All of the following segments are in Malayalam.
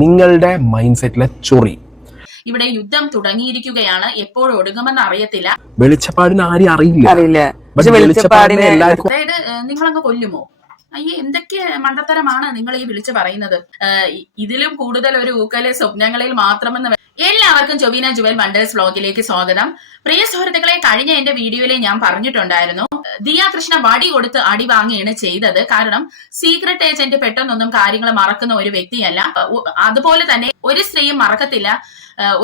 നിങ്ങളുടെ മൈൻഡ് സെറ്റിലെ ചൊറി. ഇവിടെ യുദ്ധം തുടങ്ങിയിരിക്കുകയാണ്, എപ്പോഴും ഒടുങ്ങുമെന്ന് അറിയത്തില്ല. വെളിച്ചപ്പാടിന് ആരും അറിയില്ല. അതായത് നിങ്ങളങ്ങ് കൊല്ലുമോ? അയ്യേ, എന്തൊക്കെ മണ്ടത്തരമാണ് നിങ്ങൾ ഈ വിളിച്ചു പറയുന്നത്. ഇതിലും കൂടുതൽ ഒരു ഊക്കലെ സ്വപ്നങ്ങളിൽ മാത്രമെന്ന്. എല്ലാവർക്കും ജൊവീന ജുവൽ വണ്ടേഴ്സ് വ്ലോഗിലേക്ക് സ്വാഗതം. പ്രിയ സുഹൃത്തുക്കളെ, കഴിഞ്ഞ എന്റെ വീഡിയോയിൽ ഞാൻ പറഞ്ഞിട്ടുണ്ടായിരുന്നു, ദിയ കൃഷ്ണ വടി കൊടുത്ത് അടി വാങ്ങിയാണ് ചെയ്തത്. കാരണം സീക്രട്ട് ഏജന്റ് പെട്ടെന്നൊന്നും കാര്യങ്ങൾ മറക്കുന്ന ഒരു വ്യക്തിയല്ല. അതുപോലെ തന്നെ ഒരു സ്ത്രീയും മറക്കത്തില്ല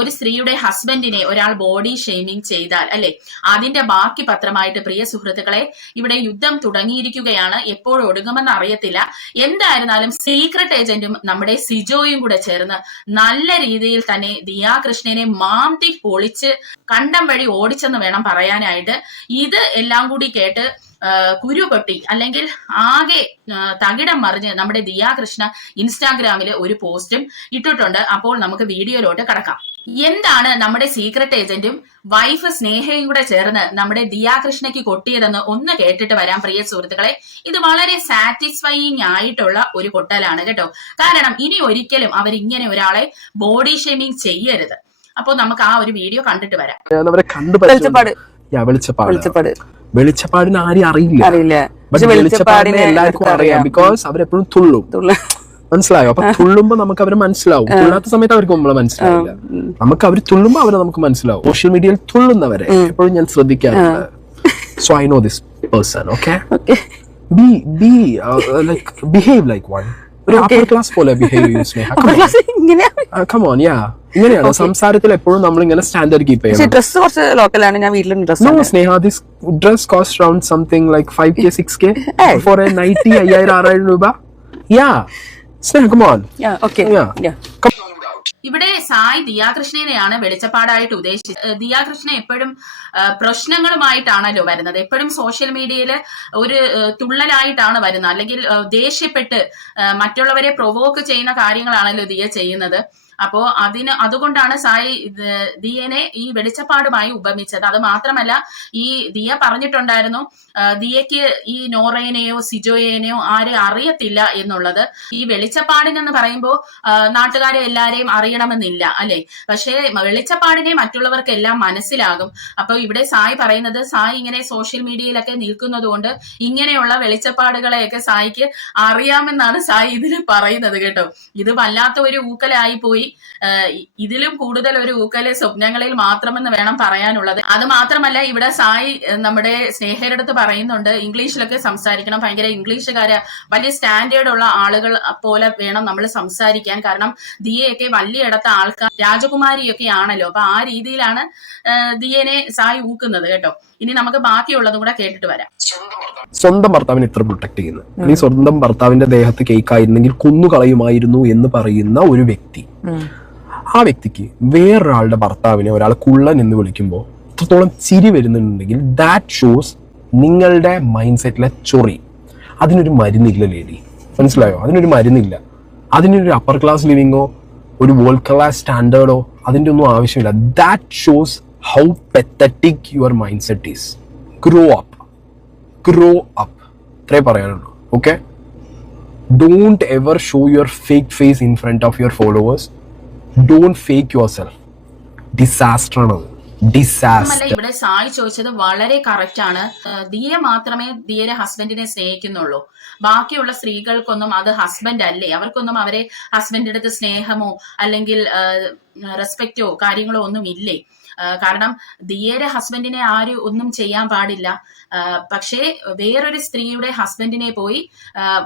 ഒരു സ്ത്രീയുടെ ഹസ്ബൻഡിനെ ഒരാൾ ബോഡി ഷെയ്മിങ് ചെയ്താൽ, അല്ലെ? അതിന്റെ ബാക്കി പത്രമായിട്ട് പ്രിയ സുഹൃത്തുക്കളെ ഇവിടെ യുദ്ധം തുടങ്ങിയിരിക്കുകയാണ്, എപ്പോഴും ഒടുങ്ങുമെന്ന് അറിയത്തില്ല. എന്തായിരുന്നാലും സീക്രട്ട് ഏജന്റും നമ്മുടെ സിജോയും കൂടെ ചേർന്ന് നല്ല രീതിയിൽ തന്നെ ദിയാ കൃഷ്ണനെ മാന്തി പൊളിച്ച് കണ്ടം വഴി ഓടിച്ചെന്ന് വേണം പറയാനായിട്ട്. ഇത് എല്ലാം കൂടി കേട്ട് കുരുപൊട്ടി അല്ലെങ്കിൽ ആകെ തകിടം മറിഞ്ഞ് നമ്മുടെ ദിയാ കൃഷ്ണ ഇൻസ്റ്റാഗ്രാമിൽ ഒരു പോസ്റ്റും ഇട്ടിട്ടുണ്ട്. അപ്പോൾ നമുക്ക് വീഡിയോയിലോട്ട് കടക്കാം. എന്താണ് നമ്മുടെ സീക്രട്ട് ഏജന്റും വൈഫ് സ്നേഹയും കൂടെ ചേർന്ന് നമ്മുടെ ദിയാ കൃഷ്ണയ്ക്ക് കൊട്ടിയതെന്ന് ഒന്ന് കേട്ടിട്ട് വരാം പ്രിയ സുഹൃത്തുക്കളെ. ഇത് വളരെ സാറ്റിസ്ഫൈയിങ് ആയിട്ടുള്ള ഒരു കൊട്ടലാണ് കേട്ടോ. കാരണം ഇനി ഒരിക്കലും അവരിങ്ങനെ ഒരാളെ ബോഡി ഷേമിങ് ചെയ്യരുത്. അപ്പോൾ നമുക്ക് ആ ഒരു വീഡിയോ കണ്ടിട്ട് വരാം. വെളിച്ചപ്പാടിന് ആരും അറിയില്ല. വെളിച്ചപ്പാടിനെ എല്ലാവർക്കും അറിയാം. ബിക്കോസ് അവരെപ്പോഴും തുള്ളും. മനസ്സിലായോ? അപ്പൊ തുള്ളുമ്പോ നമുക്ക് അവരെ മനസ്സിലാവും. തുള്ളാത്ത സമയത്ത് അവർക്ക് നമ്മളെ മനസ്സിലാവില്ല. നമുക്ക് അവർ തുള്ളുമ്പോ അവരെ നമുക്ക് മനസ്സിലാവും. സോഷ്യൽ മീഡിയയിൽ തുള്ളുന്നവരെ എപ്പോഴും ഞാൻ ശ്രദ്ധിക്കാറുണ്ട്. So I know this person. Okay, behave like one. ഒരു അപ്പർ ക്ലാസ് പോലെ ബിഹേവ് ചെയ്യുന്ന കം ഓൺ. യാ, ഇങ്ങനെയാണ് സംസാരത്തിൽ എപ്പോഴും നമ്മൾ ഇങ്ങനെ സ്റ്റാൻഡേർഡ് കീപ്പ് ചെയ്യണം. ഡ്രസ് കുറച്ച് ലോക്കലാണ്, ഞാൻ വീട്ടിലും dress. No, Sneha, this dress costs around something like 5k 6k for a nighty. 5000 രൂപ. Yeah, Sneha, come on. Yeah, okay. Yeah. ഇവിടെ സായ് ദിയാകൃഷ്ണനെയാണ് വെളിച്ചപ്പാടായിട്ട് ഉദ്ദേശിച്ചത്. ദിയാകൃഷ്ണ എപ്പോഴും പ്രശ്നങ്ങളുമായിട്ടാണല്ലോ വരുന്നത്. എപ്പോഴും സോഷ്യൽ മീഡിയയിൽ ഒരു തുള്ളലായിട്ടാണ് വരുന്നത്, അല്ലെങ്കിൽ ദേഷ്യപ്പെട്ട് മറ്റുള്ളവരെ പ്രൊവോക്ക് ചെയ്യുന്ന കാര്യങ്ങളാണല്ലോ ദിയ ചെയ്യുന്നത്. അപ്പോ അതുകൊണ്ടാണ് സായി ദിയനെ ഈ വെളിച്ചപ്പാടുമായി ഉപമിച്ചത്. അത് മാത്രമല്ല, ഈ ദിയ പറഞ്ഞിട്ടുണ്ടായിരുന്നു ദിയക്ക് ഈ നോറേനെയോ സിജോയേനെയോ ആരെ അറിയത്തില്ല എന്നുള്ളത്. ഈ വെളിച്ചപ്പാടിനെന്ന് പറയുമ്പോൾ നാട്ടുകാരെ എല്ലാരെയും അറിയണമെന്നില്ല, അല്ലെ? പക്ഷേ വെളിച്ചപ്പാടിനെ മറ്റുള്ളവർക്ക് എല്ലാം മനസ്സിലാകും. അപ്പൊ ഇവിടെ സായി പറയുന്നത്, സായി ഇങ്ങനെ സോഷ്യൽ മീഡിയയിലൊക്കെ നിൽക്കുന്നത് കൊണ്ട് ഇങ്ങനെയുള്ള വെളിച്ചപ്പാടുകളെയൊക്കെ സായിക്ക് അറിയാമെന്നാണ് സായി ഇതിൽ പറയുന്നത് കേട്ടോ. ഇത് വല്ലാത്ത ഒരു ഊക്കലായി പോയി. ഇതിലും കൂടുതൽ ഒരു ഊക്കലെ സ്വപ്നങ്ങളിൽ മാത്രമെന്ന് വേണം പറയാനുള്ളത്. അത് മാത്രമല്ല, ഇവിടെ സായി നമ്മുടെ സ്നേഹയുടെ അടുത്ത് പറയുന്നുണ്ട് ഇംഗ്ലീഷിലൊക്കെ സംസാരിക്കണം. ഭയങ്കര ഇംഗ്ലീഷുകാര്, വലിയ സ്റ്റാൻഡേർഡ് ഉള്ള ആളുകൾ പോലെ വേണം നമ്മൾ സംസാരിക്കാൻ. കാരണം ദിയയൊക്കെ വലിയ ഇടത്ത ആൾക്കാർ, രാജകുമാരിയൊക്കെ ആണല്ലോ. അപ്പൊ ആ രീതിയിലാണ് ദിയനെ സായി ഊക്കുന്നത് കേട്ടോ. ഇനി നമുക്ക് ബാക്കിയുള്ളതും കൂടെ കേട്ടിട്ട് വരാം. സ്വന്തം ഭർത്താവിനെ ഇത്ര പ്രൊട്ടക്ട് ചെയ്യുന്നത്, അല്ലെങ്കിൽ സ്വന്തം ഭർത്താവിന്റെ ദേഹത്ത് കേക്കായിരുന്നെങ്കിൽ കൊന്നുകളയുമായിരുന്നു എന്ന് പറയുന്ന ഒരു വ്യക്തി, ആ വ്യക്തിക്ക് വേറൊരാളുടെ ഭർത്താവിനെ ഒരാൾ കുള്ളൻ എന്ന് വിളിക്കുമ്പോൾ എത്രത്തോളം ചിരി വരുന്നുണ്ടെങ്കിൽ ദാറ്റ് ഷോസ് നിങ്ങളുടെ മൈൻഡ് സെറ്റിലെ ചൊറി. അതിനൊരു മരുന്നില്ല ലേഡി, മനസ്സിലായോ? അതിനൊരു മരുന്നില്ല. അതിനൊരു അപ്പർ ക്ലാസ് ലിവിങ്ങോ ഒരു വേൾഡ് ക്ലാസ് സ്റ്റാൻഡേർഡോ അതിൻ്റെ ഒന്നും ആവശ്യമില്ല. That shows how pathetic your mind set is. Grow up ഇത്രേ പറയാനുള്ളൂ. Okay, don't ever show your fake face in front of your followers. Don't fake your self. Disaster ആണ്, ഡിസാസ്റ്റർ. ഇവിടെ സായി ചോദിച്ചത് വളരെ കറക്റ്റ് ആണ്. ദിയ മാത്രമേ ദിയയുടെ ഹസ്ബൻഡിനെ സ്നേഹിക്കുന്നുള്ളൂ. ബാക്കിയുള്ള സ്ത്രീകൾക്കൊന്നും അത് ഹസ്ബൻഡ് അല്ലേ, അവർക്കൊന്നും അവരെ ഹസ്ബൻഡിന്റെ അടുത്ത് സ്നേഹമോ അല്ലെങ്കിൽ റെസ്പെക്റ്റോ കാര്യങ്ങളോ ഒന്നും ഇല്ലേ? കാരണം ദിയയുടെ ഹസ്ബൻഡിനെ ആരും ഒന്നും ചെയ്യാൻ പാടില്ല. പക്ഷേ വേറൊരു സ്ത്രീയുടെ ഹസ്ബൻഡിനെ പോയി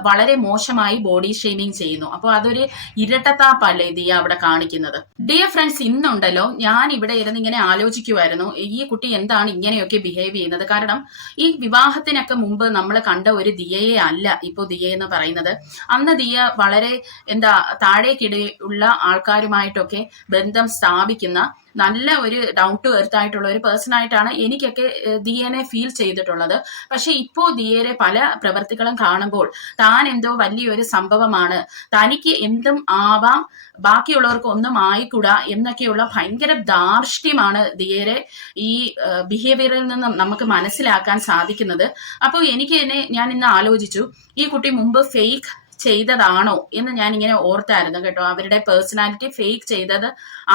വളരെ മോശമായി ബോഡി ഷെയ്മിങ് ചെയ്യുന്നു. അപ്പോൾ അതൊരു ഇരട്ടത്താപ്പല്ലേ ദിയ അവിടെ കാണിക്കുന്നത്. ഡിയർ ഫ്രണ്ട്സ്, ഇന്നുണ്ടല്ലോ ഞാൻ ഇവിടെ ഇരുന്ന് ഇങ്ങനെ ആലോചിക്കുമായിരുന്നു, ഈ കുട്ടി എന്താണ് ഇങ്ങനെയൊക്കെ ബിഹേവ് ചെയ്യുന്നത്. കാരണം ഈ വിവാഹത്തിനൊക്കെ മുമ്പ് നമ്മൾ കണ്ട ഒരു ദിയയെ അല്ല ഇപ്പോൾ ദിയ എന്ന് പറയുന്നത്. അന്ന് ദിയ വളരെ താഴേക്കിടയുള്ള ആൾക്കാരുമായിട്ടൊക്കെ ബന്ധം സ്ഥാപിക്കുന്ന നല്ല ഒരു ഡൗൺ ടു എർത്ത് ആയിട്ടുള്ള ഒരു പേഴ്സൺ ആയിട്ടാണ് എനിക്കൊക്കെ ദിയനെ ഫീൽ ചെയ്തിട്ടുള്ളത്. പക്ഷെ ഇപ്പോ ദിയയുടെ പല പ്രവർത്തികളും കാണുമ്പോൾ താൻ എന്തോ വലിയൊരു സംഭവമാണ്, തനിക്ക് എന്തും ആവാം, ബാക്കിയുള്ളവർക്ക് ഒന്നും ആയിക്കൂടാ എന്നൊക്കെയുള്ള ഭയങ്കര ധാർഷ്ട്യമാണ് ദിയയുടെ ഈ ബിഹേവിയറിൽ നിന്നും നമുക്ക് മനസ്സിലാക്കാൻ സാധിക്കുന്നത്. അപ്പോൾ എനിക്ക് തന്നെ ഞാൻ ഇന്ന് ആലോചിച്ചു, ഈ കുട്ടി മുമ്പ് ഫേക്ക് ചെയ്തതാണോ എന്ന് ഞാൻ ഇങ്ങനെ ഓർത്തായിരുന്നു കേട്ടോ, അവരുടെ പേഴ്സണാലിറ്റി ഫേക്ക് ചെയ്തത്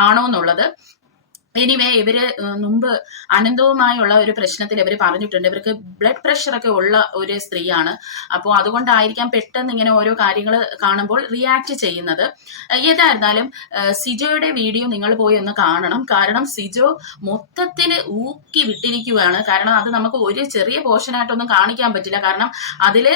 ആണോ എന്നുള്ളത്. എനിവേ ഇവര് മുമ്പ് അനന്തവുമായുള്ള ഒരു പ്രശ്നത്തിൽ ഇവർ പറഞ്ഞിട്ടുണ്ട്, ഇവർക്ക് ബ്ലഡ് പ്രഷർ ഒക്കെ ഉള്ള ഒരു സ്ത്രീയാണ്. അപ്പോൾ അതുകൊണ്ടായിരിക്കാം പെട്ടെന്ന് ഇങ്ങനെ ഓരോ കാര്യങ്ങൾ കാണുമ്പോൾ റിയാക്ട് ചെയ്യുന്നത്. ഏതായിരുന്നാലും സിജോയുടെ വീഡിയോ നിങ്ങൾ പോയി ഒന്ന് കാണണം. കാരണം സിജോ മൊത്തത്തിൽ ഊക്കി വിട്ടിരിക്കുകയാണ്. കാരണം അത് നമുക്ക് ഒരു ചെറിയ പോർഷനായിട്ടൊന്നും കാണിക്കാൻ പറ്റില്ല. കാരണം അതിൽ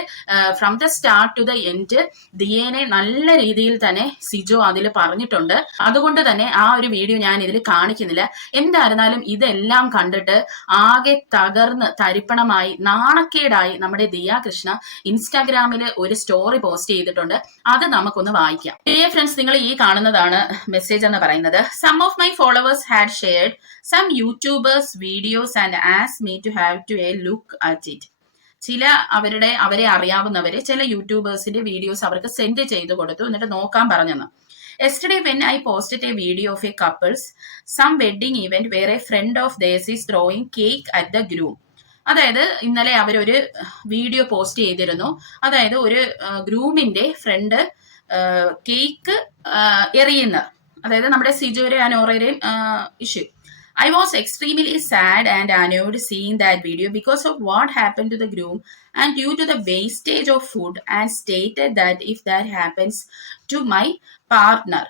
from the start to the end ദിയേനെ നല്ല രീതിയിൽ തന്നെ സിജോ അതിൽ പറഞ്ഞിട്ടുണ്ട്. അതുകൊണ്ട് തന്നെ ആ ഒരു വീഡിയോ ഞാൻ ഇതിൽ കാണിക്കുന്നില്ല. എന്തായിരുന്നാലും ഇതെല്ലാം കണ്ടിട്ട് ആകെ തകർന്ന് തരിപ്പണമായി നാണക്കേടായി നമ്മുടെ ദിയ കൃഷ്ണ ഇൻസ്റ്റാഗ്രാമിൽ ഒരു സ്റ്റോറി പോസ്റ്റ് ചെയ്തിട്ടുണ്ട്. അത് നമുക്കൊന്ന് വായിക്കാം. ഫ്രണ്ട്സ്, നിങ്ങൾ ഈ കാണുന്നതാണ് മെസ്സേജ് എന്ന് പറയുന്നത്. Some of my followers had shared some YouTubers videos and asked me to have to a look at it. ചില അവരെ അറിയാവുന്നവര് ചില യൂട്യൂബേഴ്സിന്റെ വീഡിയോസ് അവർക്ക് സെൻഡ് ചെയ്ത് കൊടുത്തു, എന്നിട്ട് നോക്കാൻ പറഞ്ഞെന്ന്. Yesterday when I posted a video of a couple's some wedding event where a friend of theirs is throwing cake at the groom. അതായത് ഇന്നലെ അവരൊരു വീഡിയോ പോസ്റ്റ് ചെയ്തിരുന്നു. അതായത് ഒരു ഗ്രൂമിന്റെ ഫ്രണ്ട് കേക്ക് എറിയുന്ന, അതായത് നമ്മുടെ സിജോയുടെ അനോറയുടെയും issue. I was extremely sad and annoyed seeing that video because of what happened to the groom and due to the wastage of food, and stated that if that happens to my partner,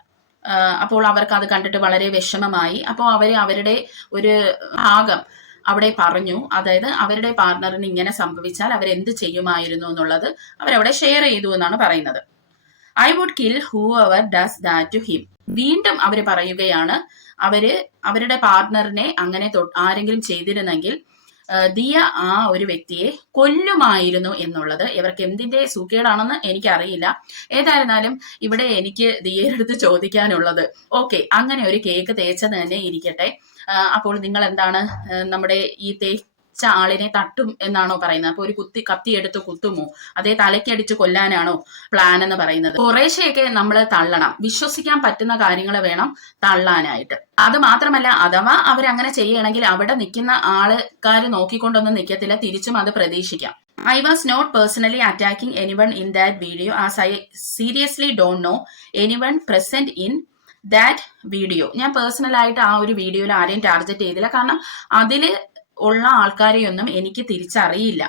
അപ്പോൾ അവർക്ക് അത് കണ്ടിട്ട് വളരെ വിഷമമായി. അപ്പോൾ അവരുടെ ഒരു ഭാഗം അവിടെ പറഞ്ഞു, അതായത് അവരുടെ പാർട്ണറിന് ഇങ്ങനെ സംഭവിച്ചാൽ അവരെന്ത് ചെയ്യുമായിരുന്നു എന്നുള്ളത് അവരവിടെ ഷെയർ ചെയ്തു എന്നാണ് പറയുന്നത്. I would kill whoever does that to him. വീണ്ടും അവര് പറയുകയാണ്, അവരുടെ പാർട്ണറിനെ അങ്ങനെ ആരെങ്കിലും ചെയ്തിരുന്നെങ്കിൽ ദിയ ആ ഒരു വ്യക്തിയെ കൊല്ലുമായിരുന്നു എന്നുള്ളത്. ഇവർക്ക് എന്തിന്റെ സൂക്കേടാണെന്ന് എനിക്കറിയില്ല. ഏതായിരുന്നാലും ഇവിടെ എനിക്ക് ദിയയുടെ അടുത്ത് ചോദിക്കാനുള്ളത്, ഓക്കെ, അങ്ങനെ ഒരു കേക്ക് തേച്ചത് തന്നെ ഇരിക്കട്ടെ, അപ്പോൾ നിങ്ങൾ എന്താണ് നമ്മുടെ ഈ തേച്ച ആളിനെ തട്ടും എന്നാണോ പറയുന്നത്? അപ്പൊ ഒരു കത്തിയെടുത്ത് കുത്തുമോ? അതേ തലയ്ക്കടിച്ച് കൊല്ലാനാണോ പ്ലാൻ എന്ന് പറയുന്നത്? കുറേശ്ശെയൊക്കെ നമ്മൾ തള്ളണം. വിശ്വസിക്കാൻ പറ്റുന്ന കാര്യങ്ങൾ വേണം തള്ളാനായിട്ട്. അത് മാത്രമല്ല, അഥവാ അവരങ്ങനെ ചെയ്യണമെങ്കിൽ അവിടെ നിൽക്കുന്ന ആൾക്കാർ നോക്കിക്കൊണ്ടൊന്നും നിൽക്കത്തില്ല, തിരിച്ചും അത് പ്രതീക്ഷിക്കാം. I was not personally attacking anyone in that video as I seriously don't know anyone present in that video. ഞാൻ പേഴ്സണലായിട്ട് ആ ഒരു വീഡിയോയിൽ ആരെയും ടാർഗറ്റ് ചെയ്തില്ല. കാരണം അതിൽ ഉള്ള ആൾക്കാരെയൊന്നും എനിക്ക് തിരിച്ചറിയില്ല.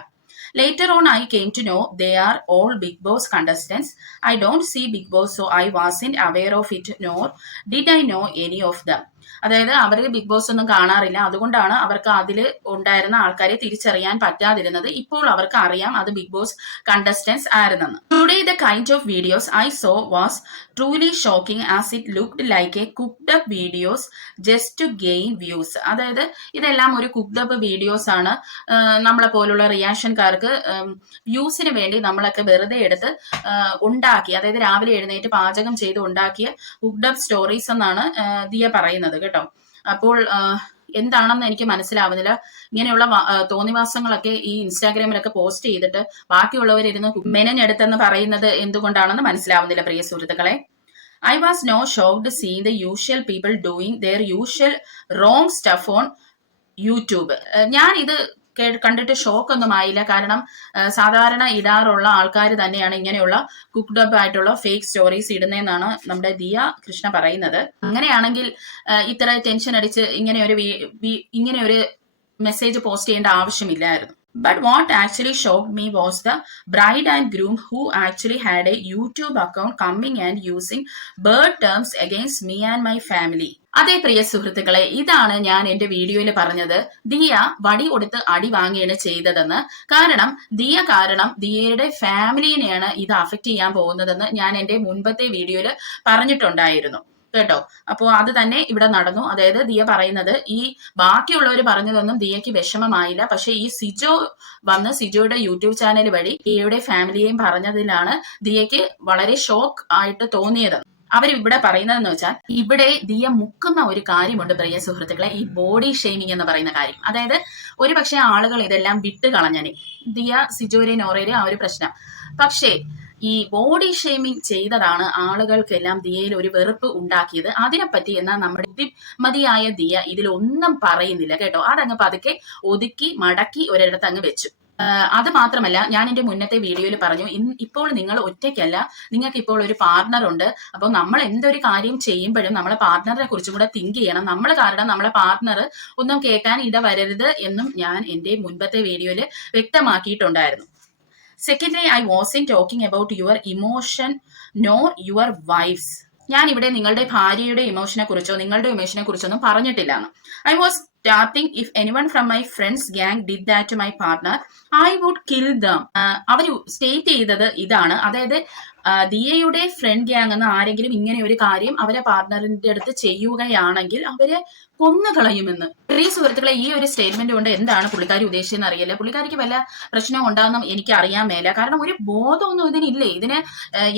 Later on, I came to know they are all Big Boss contestants. I don't see Big Boss, so I wasn't aware of it, nor did I know any of them. അതായത് അവർക്ക് ബിഗ് ബോസ് ഒന്നും കാണാറില്ല, അതുകൊണ്ടാണ് അവർക്ക് അതിൽ ഉണ്ടായിരുന്ന ആൾക്കാരെ തിരിച്ചറിയാൻ പറ്റാതിരുന്നത്. ഇപ്പോൾ അവർക്ക് അറിയാം അത് ബിഗ് ബോസ് കണ്ടസ്റ്റൻസ് ആയിരുന്നെന്ന്. Today the kind of videos I saw was truly shocking as it looked like a cooked up videos just to gain views. അതായത് ഇതെല്ലാം ഒരു കുക്ക്ഡ് അപ്പ് വീഡിയോസ് ആണ്. നമ്മളെ പോലുള്ള റിയാക്ഷൻകാർക്ക് വ്യൂസിന് വേണ്ടി നമ്മളൊക്കെ വെറുതെ എടുത്ത് ഉണ്ടാക്കി, അതായത് രാവിലെ എഴുന്നേറ്റ് പാചകം ചെയ്ത് ഉണ്ടാക്കിയ കുക്ക്ഡ് അപ്പ് സ്റ്റോറീസ് എന്നാണ് ദിയ പറയുന്നത് കേട്ടോ. അപ്പോൾ എന്താണെന്ന് എനിക്ക് മനസ്സിലാവുന്നില്ല. ഇങ്ങനെയുള്ള തോന്നിവാസങ്ങളൊക്കെ ഈ ഇൻസ്റ്റാഗ്രാമിലൊക്കെ പോസ്റ്റ് ചെയ്തിട്ട് ബാക്കിയുള്ളവരിരുന്ന് മെനഞ്ഞെടുത്തെന്ന് പറയുന്നത് എന്തുകൊണ്ടാണെന്ന് മനസ്സിലാവുന്നില്ല പ്രിയ സുഹൃത്തുക്കളെ. I was no shocked seeing the usual people doing their usual wrong stuff on YouTube. ഞാൻ ഇത് കണ്ടിട്ട് ഷോക്കൊന്നും ആയില്ല. കാരണം സാധാരണ ഇടാറുള്ള ആൾക്കാർ തന്നെയാണ് ഇങ്ങനെയുള്ള കുക്ക്ഡ് അപ്പ് ആയിട്ടുള്ള ഫേക്ക് സ്റ്റോറീസ് ഇടുന്നതെന്നാണ് നമ്മുടെ ദിയ കൃഷ്ണ പറയുന്നത്. അങ്ങനെയാണെങ്കിൽ ഇത്ര ടെൻഷൻ അടിച്ച് ഇങ്ങനെ ഒരു മെസ്സേജ് പോസ്റ്റ് ചെയ്യേണ്ട ആവശ്യമില്ലായിരുന്നു. But what actually shocked me was the bride and groom who actually had a YouTube account coming and using bad terms against me and my family. അതേ പ്രിയ സുഹൃത്തുക്കളെ, ഇതാണ് ഞാൻ എന്റെ വീഡിയോയിൽ പറഞ്ഞത്. ദിയ വടി കൊടുത്ത് അടി വാങ്ങിയാണ് ചെയ്തതെന്ന്. കാരണം ദിയയുടെ ഫാമിലിനെയാണ് ഇത് അഫക്ട് ചെയ്യാൻ പോകുന്നതെന്ന് ഞാൻ എന്റെ മുൻപത്തെ വീഡിയോയിൽ പറഞ്ഞിട്ടുണ്ടായിരുന്നു കേട്ടോ. അപ്പോൾ അത് തന്നെ ഇവിടെ നടന്നു. അതായത് ദിയ പറയുന്നത്, ഈ ബാക്കിയുള്ളവർ പറഞ്ഞതൊന്നും ദിയക്ക് വിഷമമായില്ല. പക്ഷെ ഈ സിജോ വന്ന് സിജോയുടെ യൂട്യൂബ് ചാനൽ വഴി ദിയയുടെ ഫാമിലിയെയും പറഞ്ഞതിലാണ് ദിയക്ക് വളരെ ഷോക്ക് ആയിട്ട് തോന്നിയത്. അവരിവിടെ പറയുന്നതെന്ന് വെച്ചാൽ, ഇവിടെ ദിയ മുക്കുന്ന ഒരു കാര്യമുണ്ട് പ്രിയ സുഹൃത്തുക്കളെ, ഈ ബോഡി ഷെയ്മിങ് എന്ന് പറയുന്ന കാര്യം. അതായത് ഒരു പക്ഷെ ആളുകൾ ഇതെല്ലാം വിട്ട് കളഞ്ഞനെ ദിയ സിജോരെ നോറയുടെ ആ ഒരു പ്രശ്നം. പക്ഷേ ഈ ബോഡി ഷെയ്മിങ് ചെയ്തതാണ് ആളുകൾക്കെല്ലാം ദിയയിൽ ഒരു വെറുപ്പ് ഉണ്ടാക്കിയത്. അതിനെപ്പറ്റി എന്നാൽ നമ്മുടെ ബുദ്ധിമതിയായ ദിയ ഇതിലൊന്നും പറയുന്നില്ല കേട്ടോ. അതങ്ങ് പതുക്കെ ഒതുക്കി മടക്കി ഒരിടത്ത് അങ്ങ് വെച്ചു. അത് മാത്രമല്ല, ഞാൻ എന്റെ മുന്നത്തെ വീഡിയോയിൽ പറഞ്ഞു, ഇപ്പോൾ നിങ്ങൾ ഒറ്റയ്ക്കല്ല, നിങ്ങൾക്ക് ഇപ്പോൾ ഒരു പാർട്ണർ ഉണ്ട്. അപ്പോൾ നമ്മൾ എന്തൊരു കാര്യം ചെയ്യുമ്പോഴും നമ്മളെ പാർട്ണറിനെ കുറിച്ചും കൂടെ തിങ്ക് ചെയ്യണം. നമ്മൾ കാരണം നമ്മളെ പാർട്ണർ ഒന്നും കേൾക്കാൻ ഇടവരരുത് എന്നും ഞാൻ എന്റെ മുൻപത്തെ വീഡിയോയിൽ വ്യക്തമാക്കിയിട്ടുണ്ടായിരുന്നു. Secondly, I wasn't talking about your emotion nor your wives. ഞാൻ ഇവിടെ നിങ്ങളുടെ ഭാര്യയുടെ ഇമോഷനെ കുറിച്ചോ നിങ്ങളുടെ ഇമോഷനെ കുറിച്ചൊന്നും പറഞ്ഞിട്ടില്ല. I was starting if anyone from my friends gang did that to my partner, I would kill them. അവർ സ്റ്റേറ്റ് ചെയ്തത് ഇതാണ്, അതായത് ദിയയുടെ ഫ്രണ്ട് ഗ്യാങ് എന്ന ആരെങ്കിലും ഇങ്ങനെ ഒരു കാര്യം അവരെ പാർട്ണറിന്റെ അടുത്ത് ചെയ്യുകയാണെങ്കിൽ അവരെ കൊന്നുകളയുമെന്ന്. പ്രിയ സുഹൃത്തുക്കളെ, ഈ ഒരു സ്റ്റേറ്റ്മെന്റ് കൊണ്ട് എന്താണ് പുള്ളിക്കാരി ഉദ്ദേശിച്ചെന്ന് അറിയില്ല. പുള്ളിക്കാരിക്ക് വല്ല പ്രശ്നം ഉണ്ടാകുന്ന എനിക്ക് അറിയാൻ മേല. കാരണം ഒരു ബോധമൊന്നും ഇതിനില്ലേ. ഇതിന്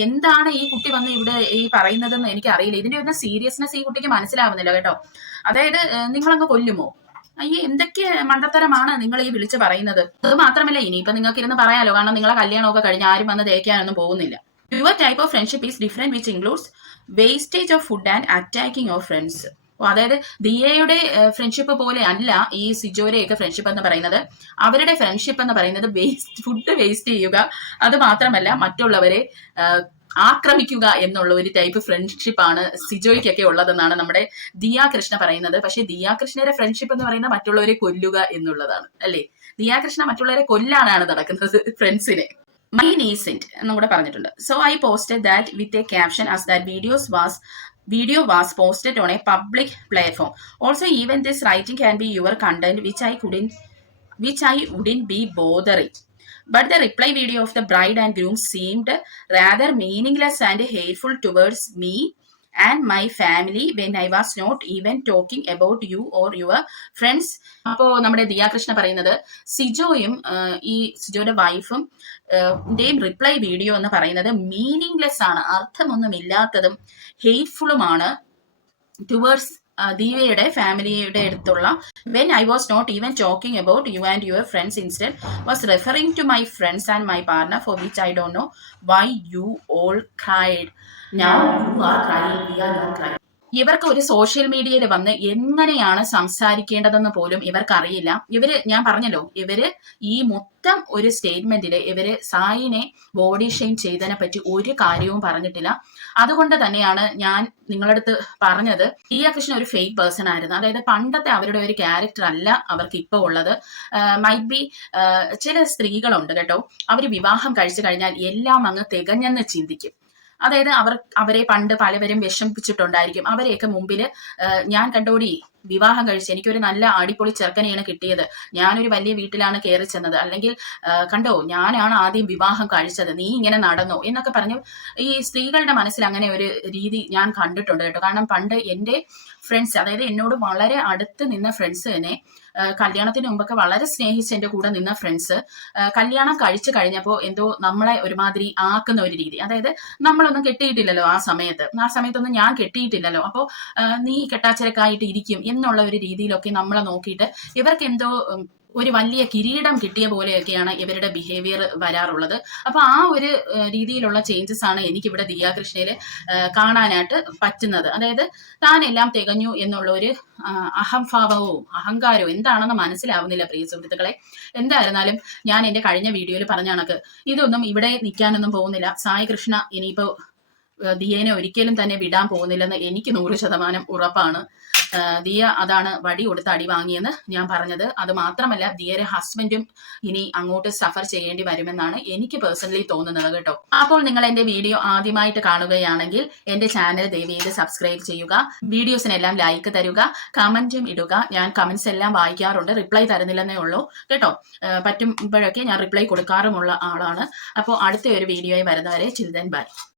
എന്താണ് ഈ കുട്ടി വന്ന് ഇവിടെ ഈ പറയുന്നതെന്ന് എനിക്ക് അറിയില്ല. ഇതിന്റെ ഒരു സീരിയസ്നെസ് ഈ കുട്ടിക്ക് മനസ്സിലാവുന്നില്ല കേട്ടോ. അതായത് നിങ്ങളങ്ങ് കൊല്ലുമോ? അയ്യേ, എന്തൊക്കെ മണ്ടത്തരമാണ് നിങ്ങൾ ഈ വിളിച്ച് പറയുന്നത്. അത് മാത്രമല്ല, ഇനിയിപ്പൊ നിങ്ങൾക്ക് ഇരുന്ന് പറയാലോ, കാരണം നിങ്ങളെ കല്യാണമൊക്കെ കഴിഞ്ഞ് ആരും വന്ന് തേക്കാനൊന്നും പോകുന്നില്ല. Your type of friendship is different, which includes wastage of food and attacking your friends. അതായത് ദിയയുടെ ഫ്രണ്ട്ഷിപ്പ് പോലെ അല്ല ഈ സിജോയുടെയൊക്കെ ഫ്രണ്ട്ഷിപ്പ് എന്ന് പറയുന്നത്. അവരുടെ ഫ്രണ്ട്ഷിപ്പ് എന്ന് പറയുന്നത് ഫുഡ് വേസ്റ്റ് ചെയ്യുക, അത് മാത്രമല്ല മറ്റുള്ളവരെ ആക്രമിക്കുക എന്നുള്ള ഒരു ടൈപ്പ് ഫ്രണ്ട്ഷിപ്പാണ് സിജോയ്ക്കൊക്കെ ഉള്ളതെന്നാണ് നമ്മുടെ ദിയ കൃഷ്ണ പറയുന്നത്. പക്ഷെ ദിയ കൃഷ്ണയുടെ ഫ്രണ്ട്ഷിപ്പ് എന്ന് പറയുന്നത് മറ്റുള്ളവരെ കൊല്ലുക എന്നുള്ളതാണ്, അല്ലേ? ദിയ കൃഷ്ണ മറ്റുള്ളവരെ കൊല്ലാനാണ് നടക്കുന്നത് ഫ്രണ്ട്സിനെ. Mine isn't എന്നും കൂടെ പറഞ്ഞിട്ടുണ്ട്. So I posted that with a caption as that video was posted on a public platform. Also, even this writing can be your content, which I wouldn't be bothering. But the reply video of the bride and groom seemed rather meaningless and hateful towards me and my family when I was not even talking about you or your friends. അപ്പോ നമ്മുടെ ദിയ കൃഷ്ണ പറയുന്നത് സിജോയും ഈ സിജോയുടെ വൈഫും റിപ്ലൈ വീഡിയോ എന്ന് പറയുന്നത് മീനിങ്ലെസ് ആണ്, അർത്ഥമൊന്നുമില്ലാത്തതും ഹെയ്റ്റ്ഫുള്ളുമാണ് ടുവേർഡ്സ് ദിവയുടെ ഫാമിലിയുടെ അടുത്തുള്ള. when I was not even talking about you and your friends, instead was referring to my friends and my partner, for which I don't know why you all cried. Now you are crying, we are not crying. ഇവർക്ക് ഒരു സോഷ്യൽ മീഡിയയിൽ വന്ന് എങ്ങനെയാണ് സംസാരിക്കേണ്ടതെന്ന് പോലും ഇവർക്കറിയില്ല. ഞാൻ പറഞ്ഞല്ലോ, ഇവര് ഈ മൊത്തം ഒരു സ്റ്റേറ്റ്മെന്റില് ഇവര് സായിനെ ബോഡി ഷെയിം ചെയ്തതിനെ പറ്റി ഒരു കാര്യവും പറഞ്ഞിട്ടില്ല. അതുകൊണ്ട് തന്നെയാണ് ഞാൻ നിങ്ങളടുത്ത് പറഞ്ഞത് ദിയ കൃഷ്ണ ഒരു ഫേക്ക് പേഴ്സൺ ആയിരുന്നു. അതായത് പണ്ടത്തെ അവരുടെ ഒരു ക്യാരക്ടർ അല്ല അവർക്ക് ഇപ്പൊ ഉള്ളത്. മൈറ്റ് ബി ചില സ്ത്രീകളുണ്ട് കേട്ടോ, അവര് വിവാഹം കഴിച്ചു കഴിഞ്ഞാൽ എല്ലാം അങ്ങ് തികഞ്ഞെന്ന് ചിന്തിക്കും. അതായത് അവരെ പണ്ട് പലവരും വിഷമിപ്പിച്ചിട്ടുണ്ടായിരിക്കും. അവരെയൊക്കെ മുമ്പില് ഞാൻ കണ്ടോടി വിവാഹം കഴിച്ച് എനിക്കൊരു നല്ല അടിപൊളി ചെറുക്കനെയാണ് കിട്ടിയത്, ഞാനൊരു വലിയ വീട്ടിലാണ് കയറി ചെന്നത്, അല്ലെങ്കിൽ കണ്ടോ ഞാനാണ് ആദ്യം വിവാഹം കഴിച്ചത്, നീ ഇങ്ങനെ നടന്നോ എന്നൊക്കെ പറഞ്ഞു ഈ സ്ത്രീകളുടെ മനസ്സിൽ അങ്ങനെ ഒരു രീതി ഞാൻ കണ്ടിട്ടുണ്ട് കേട്ടോ. കാരണം പണ്ട് എൻ്റെ ഫ്രണ്ട്സ്, അതായത് എന്നോട് വളരെ അടുത്ത് നിന്ന ഫ്രണ്ട്സ് തന്നെ, കല്യാണത്തിന് മുമ്പൊക്കെ വളരെ സ്നേഹിച്ച് എൻ്റെ കൂടെ നിന്ന ഫ്രണ്ട്സ് കല്യാണം കഴിച്ചു കഴിഞ്ഞപ്പോൾ എന്തോ നമ്മളെ ഒരുമാതിരി ആക്കുന്ന ഒരു രീതി. അതായത് നമ്മളൊന്നും കെട്ടിയിട്ടില്ലല്ലോ ആ സമയത്തൊന്നും ഞാൻ കെട്ടിയിട്ടില്ലല്ലോ, അപ്പോൾ നീ കെട്ടാച്ചരക്കായിട്ട് ഇരിക്കും എന്നുള്ള ഒരു രീതിയിലൊക്കെ നമ്മളെ നോക്കിയിട്ട് ഇവർക്ക് എന്തോ ഒരു വലിയ കിരീടം കിട്ടിയ പോലെയൊക്കെയാണ് ഇവരുടെ ബിഹേവിയർ വരാറുള്ളത്. അപ്പൊ ആ ഒരു രീതിയിലുള്ള ചേഞ്ചസ് ആണ് എനിക്കിവിടെ ദിയ കൃഷ്ണയിൽ കാണാനായിട്ട് പറ്റുന്നത്. അതായത് താൻ എല്ലാം തികഞ്ഞു എന്നുള്ള ഒരു അഹംഭാവവും അഹങ്കാരവും എന്താണെന്ന് മനസ്സിലാവുന്നില്ല പ്രിയ സുഹൃത്തുക്കളെ. എന്തായിരുന്നാലും ഞാൻ എന്റെ കഴിഞ്ഞ വീഡിയോയിൽ പറഞ്ഞ കണക്ക് ഇതൊന്നും ഇവിടെ നിൽക്കാനൊന്നും പോകുന്നില്ല. സായി കൃഷ്ണ ഇനിയിപ്പോ ദിയേനെ ഒരിക്കലും തന്നെ വിടാൻ പോകുന്നില്ലെന്ന് എനിക്ക് 100% ഉറപ്പാണ്. ദിയ അതാണ് വടി കൊടുത്ത് അടി വാങ്ങിയെന്ന് ഞാൻ പറഞ്ഞത്. അത് മാത്രമല്ല, ദിയയുടെ ഹസ്ബൻഡും ഇനി അങ്ങോട്ട് സഫർ ചെയ്യേണ്ടി വരുമെന്നാണ് എനിക്ക് പേഴ്സണലി തോന്നുന്നത് കേട്ടോ. അപ്പോൾ നിങ്ങൾ എന്റെ വീഡിയോ ആദ്യമായിട്ട് കാണുകയാണെങ്കിൽ എന്റെ ചാനൽ ദയവേത് സബ്സ്ക്രൈബ് ചെയ്യുക, വീഡിയോസിനെല്ലാം ലൈക്ക് തരുക, കമന്റും ഇടുക. ഞാൻ കമന്റ്സ് എല്ലാം വായിക്കാറുണ്ട്, റിപ്ലൈ തരുന്നില്ലെന്നേ ഉള്ളൂ കേട്ടോ. പറ്റുമ്പോഴൊക്കെ ഞാൻ റിപ്ലൈ കൊടുക്കാറുമുള്ള ആളാണ്. അപ്പോൾ അടുത്ത ഒരു വീഡിയോയിൽ വരുന്നവരെ ചിൽഡ്രൻ ബൈ.